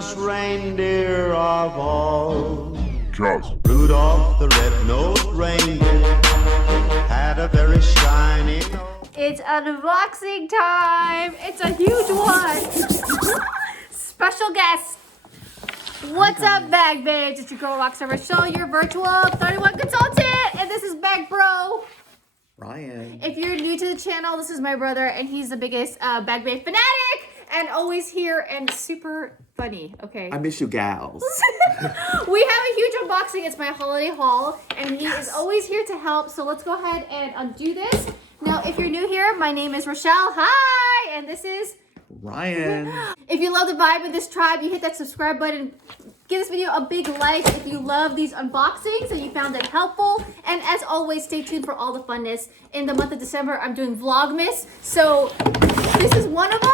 funniest reindeer of all. Just Rudolph the red-nosed reindeer had a very shiny nose. It's unboxing time. It's a huge one. Special guest. What's up, bag babes? It's your girl Rockstar Rochelle, your virtual 31 consultant, and this is Bag Bro Ryan. If you're new to the channel, this is my brother, and he's the biggest bag babe fanatic, and always here and super funny. Okay. I miss you gals. We have a huge unboxing. It's my holiday haul, and he is always here to help. So let's go ahead and undo this. Now, if you're new here, my name is Rochelle. Hi, and this is Ryan. If you love the vibe of this tribe, you hit that subscribe button. Give this video a big like if you love these unboxings and you found it helpful. And as always, stay tuned for all the funness. In the month of December, I'm doing Vlogmas. So this is one of them.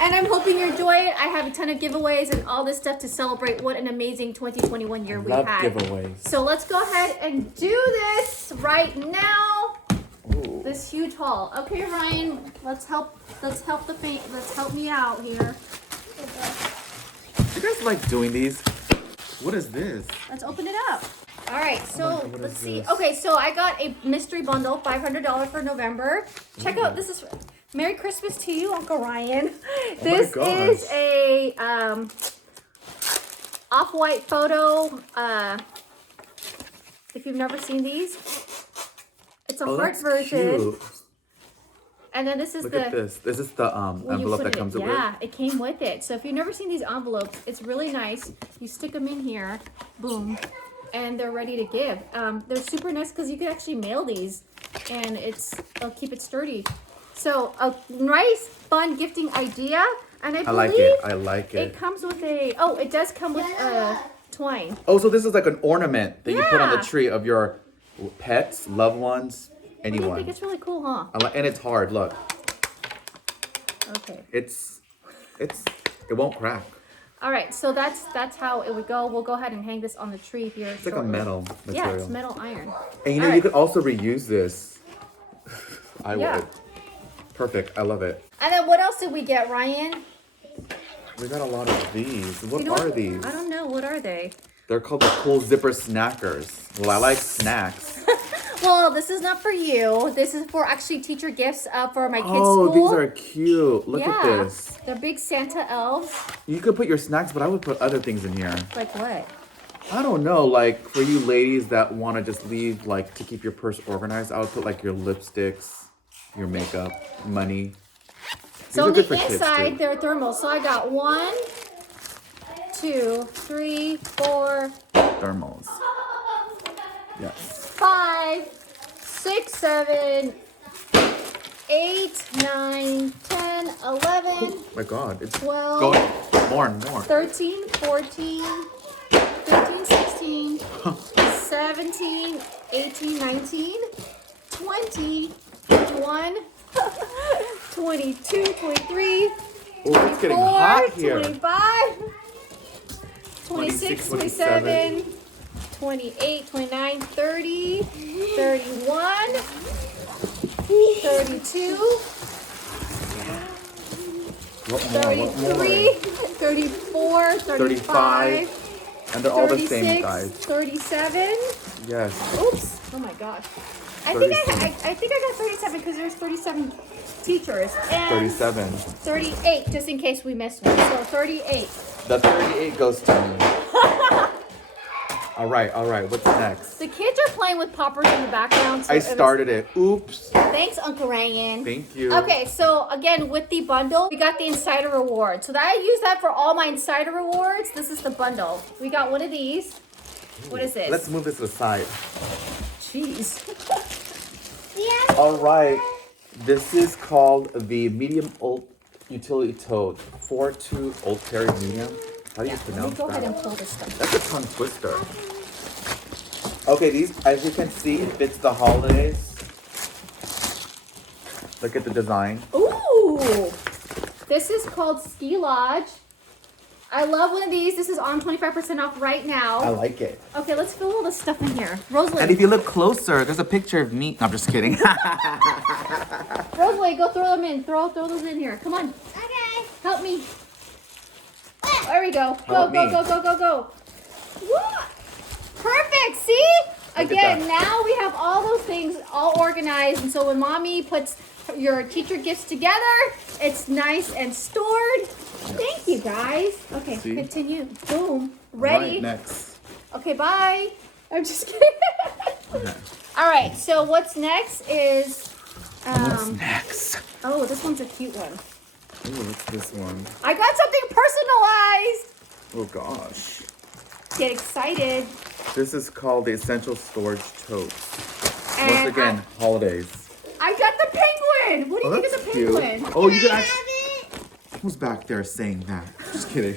And I'm hoping you enjoy it. I have a ton of giveaways and all this stuff to celebrate what an amazing 2021 year we Love had. giveaways. So let's go ahead and do this right now. Ooh. This huge haul. Okay, Ryan, let's help me out here. You guys like doing these? What is this? Let's open it up. All right, so What let's is see. this? Okay, so I got a mystery bundle, $500 for November. Check out, this is Merry Christmas to you, Uncle Ryan. This is a off-white photo. If you've never seen these, it's a heart that's version. cute. And then this is Look the at this. This is the Well, you envelope put that it- comes with Yeah, it came with it. So if you've never seen these envelopes, it's really nice. You stick them in here, boom, and they're ready to give. They're super nice because you can actually mail these, and they'll keep it sturdy. So a nice, fun gifting idea, and I like believe it. I like it. it comes with it does come with twine. Oh, so this is like an ornament that you put on the Yeah. tree of your pets, loved ones, I think anyone. it's really cool, huh? And it's hard. Look, Okay. it won't crack. All right, so that's how it would go. We'll go ahead and hang this on the tree here. It's like a metal material. Yeah, it's metal iron. And you know, All you right. could also reuse this. I Yeah. would. Perfect. I love it. And then what else did we get, Ryan? We got a lot of these. What You know are these? I don't know. What are they? They're called the Cool Zipper Snackers. Well, I like snacks. Well, this is not for you. This is for actually teacher gifts for my kids' Oh, school. these are cute. Look at this. They're big Santa elves. You could put your snacks, but I would put other things in here. Like what? I don't know, like for you ladies that want to just leave, like to keep your purse organized, I would put like your lipsticks, your makeup, money. These So are on good the for kids, inside, too. they're thermal. So I got 1, 2, 3, 4, Thermals. Yes. 5, 6, 7, 8, 9, 10, 11, Oh my God, it's 12, going more and more. 13, 14, 15, 16, 17, 18, 19, 20, 21, 22, 23, Oh, it's getting 24, hot here. 25, 26, 26, 27, 28, 29, 30, 31, 32, What more? What more? 33, 34, 35, And they're all the same 36, size. 37. Yes. Oops. Oh my gosh. I think I got 37 because there's 37 teachers. And 37. 38, just in case we missed one. So 38. The 38 goes to me. All right. What's next? The kids are playing with poppers in the background. So I started it. Oops. Thanks, Uncle Ryan. Thank you. Okay, so again, with the bundle, we got the Insider Reward. So I use that for all my Insider Rewards. This is the bundle. We got one of these. What is this? Let's move this aside. Jeez. All right. This is called the medium old utility tote. 4-2 old carry medium. How do you Let me pronounce go ahead and that? pull this stuff. That's a tongue twister. Okay, these, as you can see, it fits the holidays. Look at the design. Ooh! This is called Ski Lodge. I love one of these. This is on 25% off right now. I like it. Okay, let's fill all this stuff in here. Rosalie, And if you look closer, there's a picture of me. No, I'm just kidding. Rosalie, go throw them in. Throw those in here. Come on. Okay. Help me. There we go. Go, about go, me? go, go, go, go. What? Perfect. See? Look at Again, that. now we have all those things all organized. And so when mommy puts your teacher gifts together, it's nice and stored. Thank you, guys. Okay, See? continue. Boom. Ready? Right, next. Okay, bye. I'm just kidding. Okay. All right, so what's next is... What's next? Oh, this one's a cute one. Ooh, what's this one? I got something personalized. Oh gosh. Get excited. This is called the Essential Storage Tote. And Once again, holidays. I got the penguin. What do you think of that's the penguin? cute. Oh, you can actually... Who's back there saying that? Just kidding.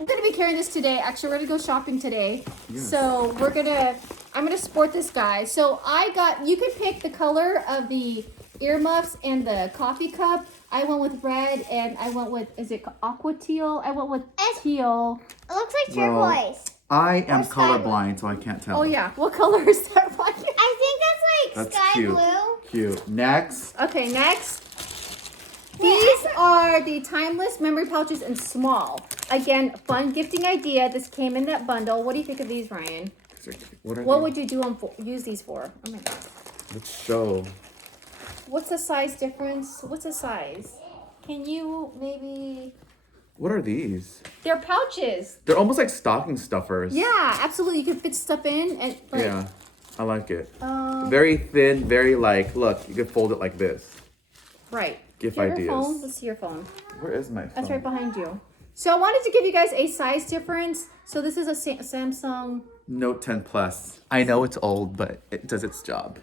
I'm gonna be carrying this today. Actually, we're gonna go shopping today. Yes. So I'm gonna sport this guy. So you can pick the color of the earmuffs and the coffee cup. I went with red and I went with, is it aqua teal? I went with teal. It looks like Well, turquoise. I am Or sky blue. colorblind, so I can't tell. Oh yeah, what color is that one? I think that's That's sky cute. blue. Cute. Next. Okay, next. These are the timeless memory pouches in small. Again, fun gifting idea. This came in that bundle. What do you think of these, Ryan? What What would you use these for? Oh my god. Let's show. What's the size difference? What's the size? Can you maybe... What are these? They're pouches. They're almost like stocking stuffers. Yeah, absolutely. You can fit stuff in and like, Yeah, I like it. Um, Very thin, very like, look, you could fold it like this. right. Gift Do you have ideas. your phone? Let's see your phone. Where is my phone? That's right behind you. So I wanted to give you guys a size difference. So this is a Samsung. Note 10 Plus. I know it's old, but it does its job.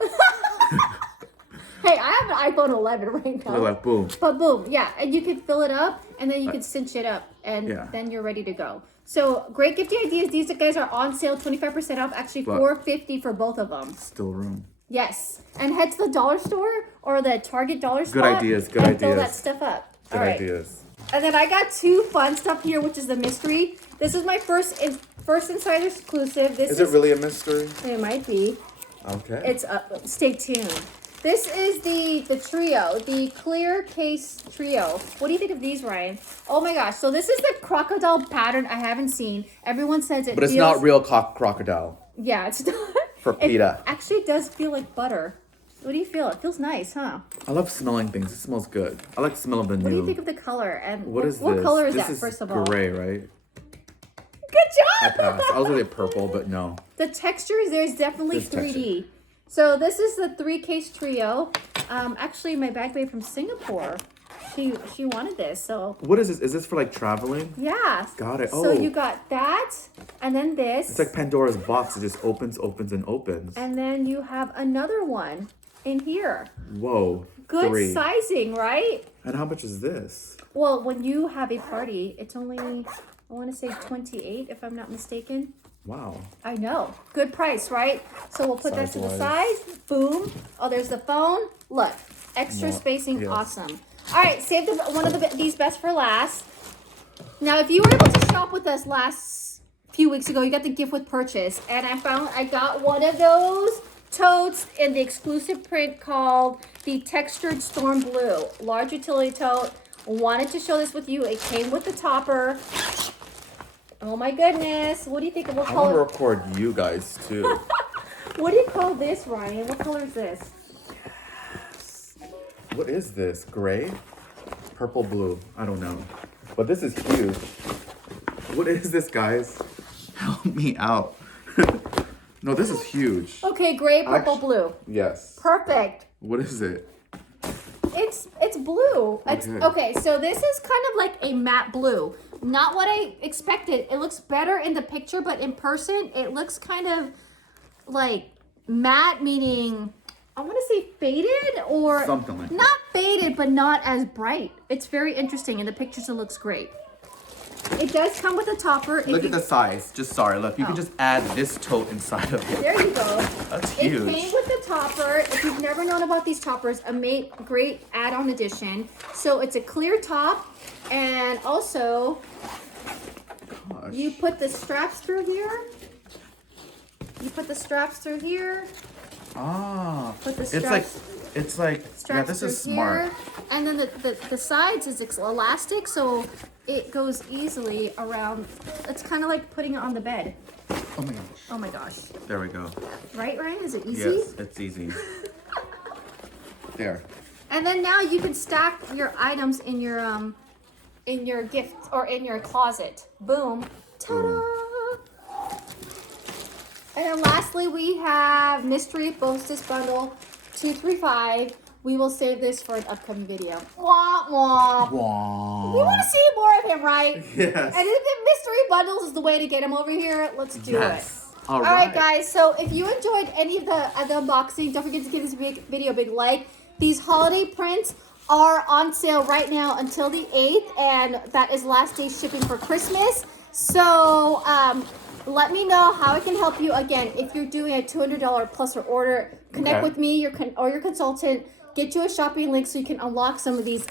Hey, I have an iPhone 11 right now. Look like boom. But boom, yeah, and you can fill it up, and then you can cinch it up, and Yeah. then you're ready to go. So great gifting ideas. These guys are on sale, 25% off. Actually, But- $4.50 for both of them. Still room. Yes, and head to the dollar store or the Target dollar spot. ideas, good and fill that ideas. stuff up. Good All right. ideas. And then I got two fun stuff here, which is the mystery. This is my first insider exclusive. This Is it really a mystery? It might be. Okay. It's stay tuned. This is the trio, the clear case trio. What do you think of these, Ryan? Oh my gosh! So this is the crocodile pattern I haven't seen. Everyone says it. But it's feels, not real crocodile. Yeah, it's not. For PETA. It actually does feel like butter. What do you feel? It feels nice, huh? I love smelling things. It smells good. I like the smell of the new. What do you think of the color? And What is what this? color is this that? Is First of all, gray, right? good I job. passed. I was gonna say purple, but no. The textures, there's definitely There's 3D. So this is the 3-case trio. Actually, my bag babe from Singapore, she wanted this. So What is this? Is this for like traveling? yeah. Got it. So Oh. you got that, and then this, It's like Pandora's box. It just opens, and opens. and then you have another one in here. Whoa. Good 3. sizing, right? And how much is this? Well, when you have a party, it's only, I want to say 28, if I'm not mistaken. Wow. I know. Good price, right? So we'll put that to the side. Size-wise. Boom. Oh, there's the phone. Look, extra More, spacing. yes. Awesome. All right, save one of these best for last. Now, if you were able to shop with us last few weeks ago, you got the gift with purchase, and I got one of those totes in the exclusive print called the Textured Storm Blue large utility tote. Wanted to show this with you. It came with the topper. Oh my goodness. What do you think of what I want to color? record you guys too. What do you call this, Ryan? What color is this? What is this? Gray? Purple, blue. I don't know. But this is huge. What is this, guys? Help me out. No, this is huge. Okay, gray, purple, Actu- blue. Yes. Perfect. What is it? It's blue. It's Okay. okay, so this is kind of like a matte blue. Not what I expected. It looks better in the picture, but in person, it looks kind of like matte, meaning I want to say faded or Something like that. not faded, but not as bright. It's very interesting. In the pictures, it looks great. It does come with a topper. If Look you- at the size. Just sorry, look. You can Oh. just add this tote inside of it. There you go. That's It huge. came with the topper. If you've never known about these toppers, great add-on addition. So it's a clear top, and also Gosh. you put the straps through here. You put the straps through here, Ah, Put the it's like yeah, straps this is through smart. here. And then the sides is elastic, so it goes easily around. It's kind of like putting it on the bed. Oh my gosh. Oh my gosh. There we go. Right, Ryan? Is it easy? Yes, it's easy. There. And then now you can stack your items in your gift or in your closet. Boom. Ta-da! And then lastly, we have Mystery Hostess Bundle 235. We will save this for an upcoming video. Wah, wah. Wow. We want to see more of him, right? Yes. And if the mystery bundles is the way to get him over here, let's do it. All right, guys. So if you enjoyed any of the unboxing, don't forget to give this video a big like. These holiday prints are on sale right now until the 8th, and that is last day shipping for Christmas. So let me know how I can help you. Again, if you're doing a $200 plus or order, connect with me or your consultant. Get you a shopping link so you can unlock some of these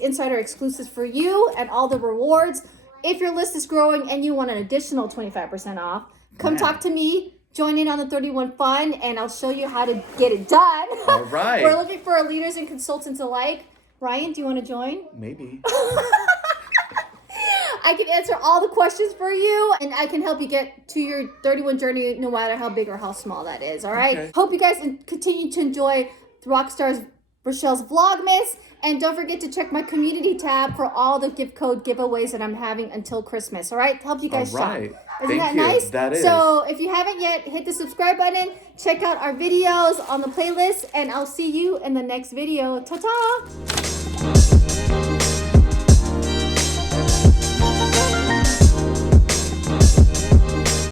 insider exclusives for you and all the rewards. If your list is growing and you want an additional 25% off, come talk to me. Join in on the 31 Fun, and I'll show you how to get it done. All right. We're looking for leaders and consultants alike. Ryan, do you want to join? Maybe. I can answer all the questions for you, and I can help you get to your 31 journey, no matter how big or how small that is. All right. Okay. Hope you guys continue to enjoy Rockstar Rochelle's Vlogmas, and don't forget to check my community tab for all the gift code giveaways that I'm having until Christmas. All right. Help you guys All right. shop. Isn't that Thank you. nice? That is. So if you haven't yet, hit the subscribe button. Check out our videos on the playlist, and I'll see you in the next video. Ta-ta!